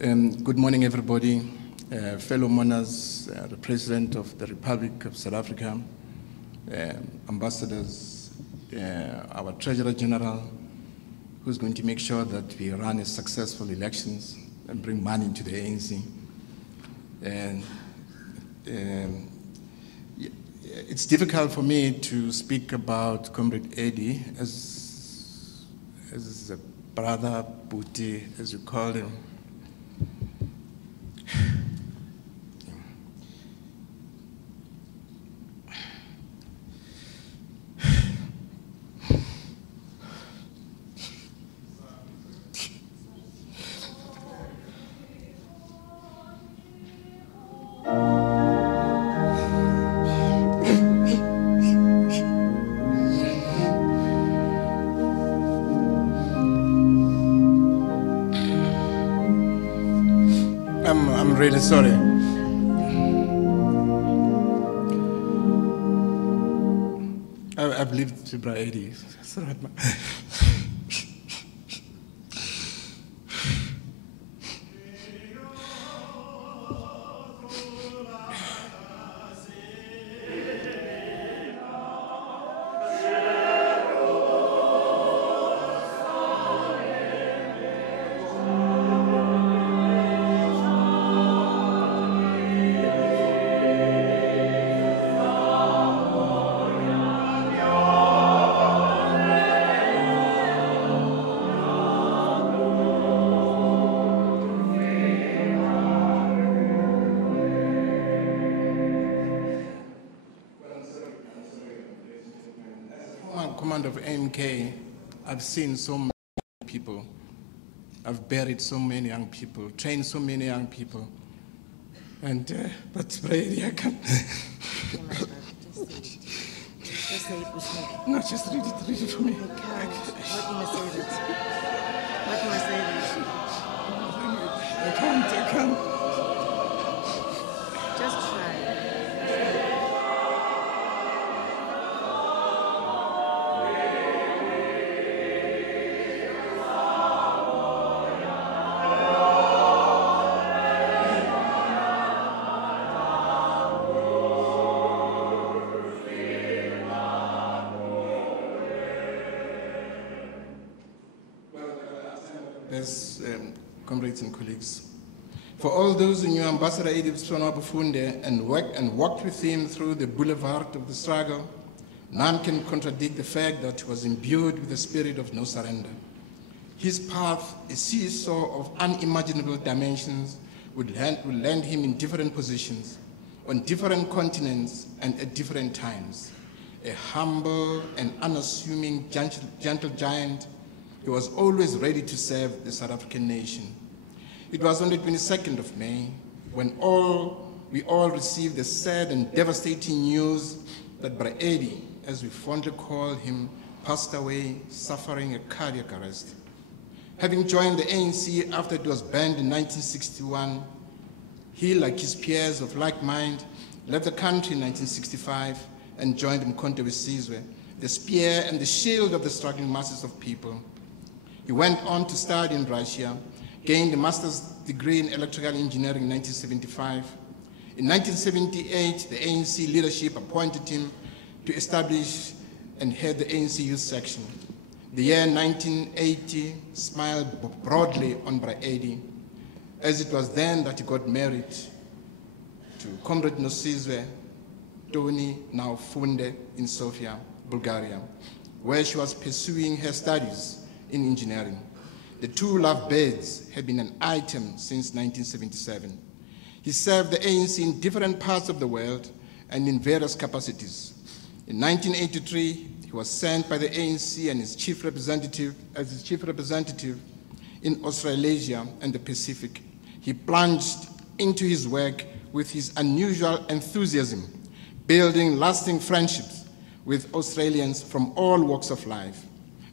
Good morning, everybody. Fellow mourners, the President of the Republic of South Africa, ambassadors, our Treasurer General, who's going to make sure that we run a successful elections and bring money into the ANC. And it's difficult for me to speak about Comrade Eddie as a brother, Buti, as you call him. I'm really sorry. I believe it's Brother Eddie. Sorry, Command of MK, I've seen so many people. I've buried so many young people, trained so many young people. And, but really, I can't. Just say it with me. No, just read it for me. I can't. What must say this? What must say this? I can't. Just try. Comrades and colleagues. For all those who knew Ambassador Eddie Funde and walked with him through the boulevard of the struggle, none can contradict the fact that he was imbued with the spirit of no surrender. His path, a seesaw of unimaginable dimensions, would land him in different positions, on different continents and at different times. A humble and unassuming gentle giant, he was always ready to serve the South African nation. It was on the 22nd of May when we all received the sad and devastating news that Brother Eddie, as we fondly call him, passed away suffering a cardiac arrest. Having joined the ANC after it was banned in 1961, he, like his peers of like mind, left the country in 1965 and joined Mkhonto weSizwe, the spear and the shield of the struggling masses of people. He went on to study in Russia, gained a master's degree in electrical engineering in 1975. In 1978, the ANC leadership appointed him to establish and head the ANC youth section. The year 1980 smiled broadly on Brother Eddie, as it was then that he got married to Comrade Nosizwe, Tony, now Funde, in Sofia, Bulgaria, where she was pursuing her studies in engineering. The two lovebirds have been an item since 1977. He served the ANC in different parts of the world and in various capacities. In 1983, he was sent by the ANC and his chief representative in Australasia and the Pacific. He plunged into his work with his unusual enthusiasm, building lasting friendships with Australians from all walks of life.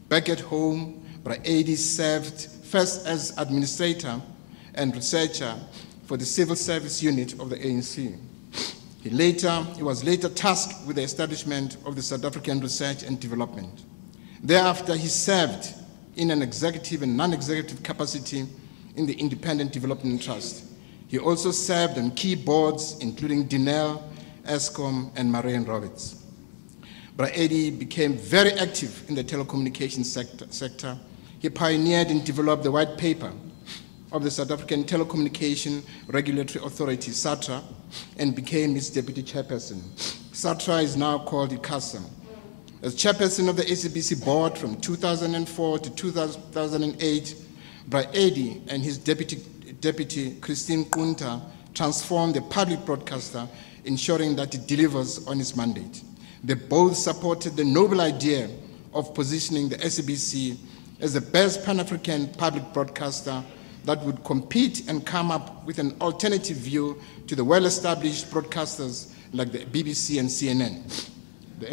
Back at home, Brother Eddie served first as administrator and researcher for the civil service unit of the ANC. He was later tasked with the establishment of the South African Research and Development. Thereafter, he served in an executive and non-executive capacity in the Independent Development Trust. He also served on key boards, including Dinell, Eskom, and Marion Roberts. Bra Eddie became very active in the telecommunications sector. He pioneered and developed the white paper of the South African Telecommunication Regulatory Authority, SATRA, and became its deputy chairperson. SATRA is now called ICASA. As chairperson of the SABC board from 2004 to 2008, Bra Eddie and his deputy Christine Kunta transformed the public broadcaster, ensuring that it delivers on its mandate. They both supported the noble idea of positioning the SABC as the best Pan-African public broadcaster that would compete and come up with an alternative view to the well-established broadcasters like the BBC and CNN. The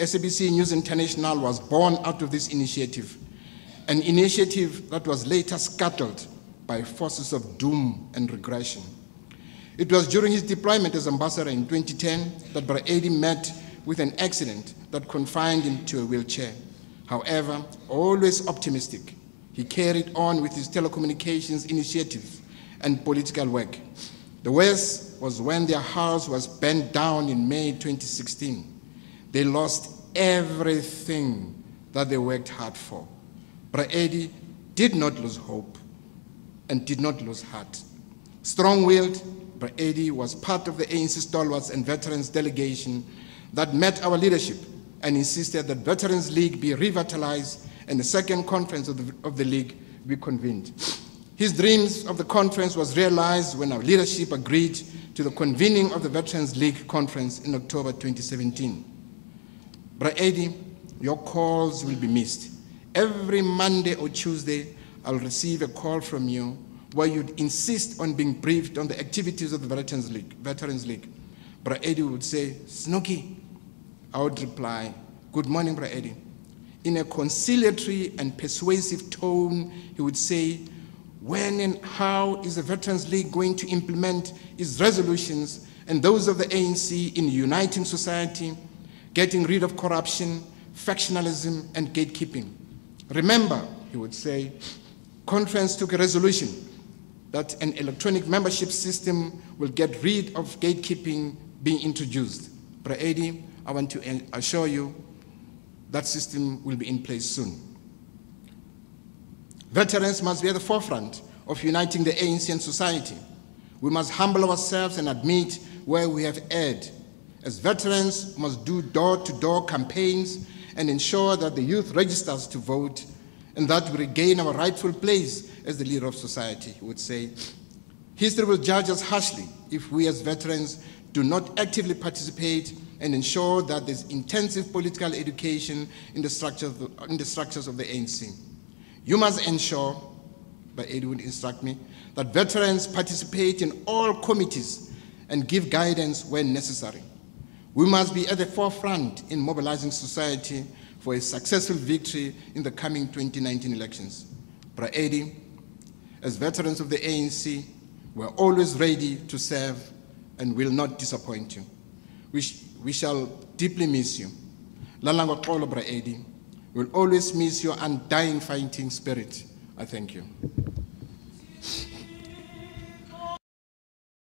SABC News International was born out of this initiative, an initiative that was later scuttled by forces of doom and regression. It was during his deployment as ambassador in 2010 that Bra Eddie met with an accident that confined him to a wheelchair. However, always optimistic, he carried on with his telecommunications initiatives and political work. The worst was when their house was burnt down in May 2016. They lost everything that they worked hard for. Bra Eddie did not lose hope and did not lose heart. Strong-willed, Bra Eddie was part of the ANC stalwarts and veterans delegation that met our leadership and insisted that Veterans League be revitalized and the second conference of the League be convened. His dreams of the conference was realized when our leadership agreed to the convening of the Veterans League conference in October 2017. Bra Eddie, your calls will be missed. Every Monday or Tuesday, I'll receive a call from you where you'd insist on being briefed on the activities of the Veterans League. Bra Eddie would say, Snuki. I would reply, good morning, Bra Eddie. In a conciliatory and persuasive tone, he would say, when and how is the Veterans League going to implement its resolutions and those of the ANC in uniting society, getting rid of corruption, factionalism, and gatekeeping? Remember, he would say, conference took a resolution that an electronic membership system will get rid of gatekeeping being introduced. Bra Eddie, I want to assure you that system will be in place soon. Veterans must be at the forefront of uniting the ANC and society. We must humble ourselves and admit where we have erred. As veterans, we must do door-to-door campaigns and ensure that the youth registers to vote and that we regain our rightful place as the leader of society, he would say. History will judge us harshly if we as veterans do not actively participate and ensure that there's intensive political education in the structures of the ANC. You must ensure, Bra Eddie would instruct me, that veterans participate in all committees and give guidance when necessary. We must be at the forefront in mobilizing society for a successful victory in the coming 2019 elections. Bra Eddie, as veterans of the ANC, we're always ready to serve and will not disappoint you. We shall deeply miss you. Lalango Xolo, Bra Eddie, we'll always miss your undying fighting spirit. I thank you.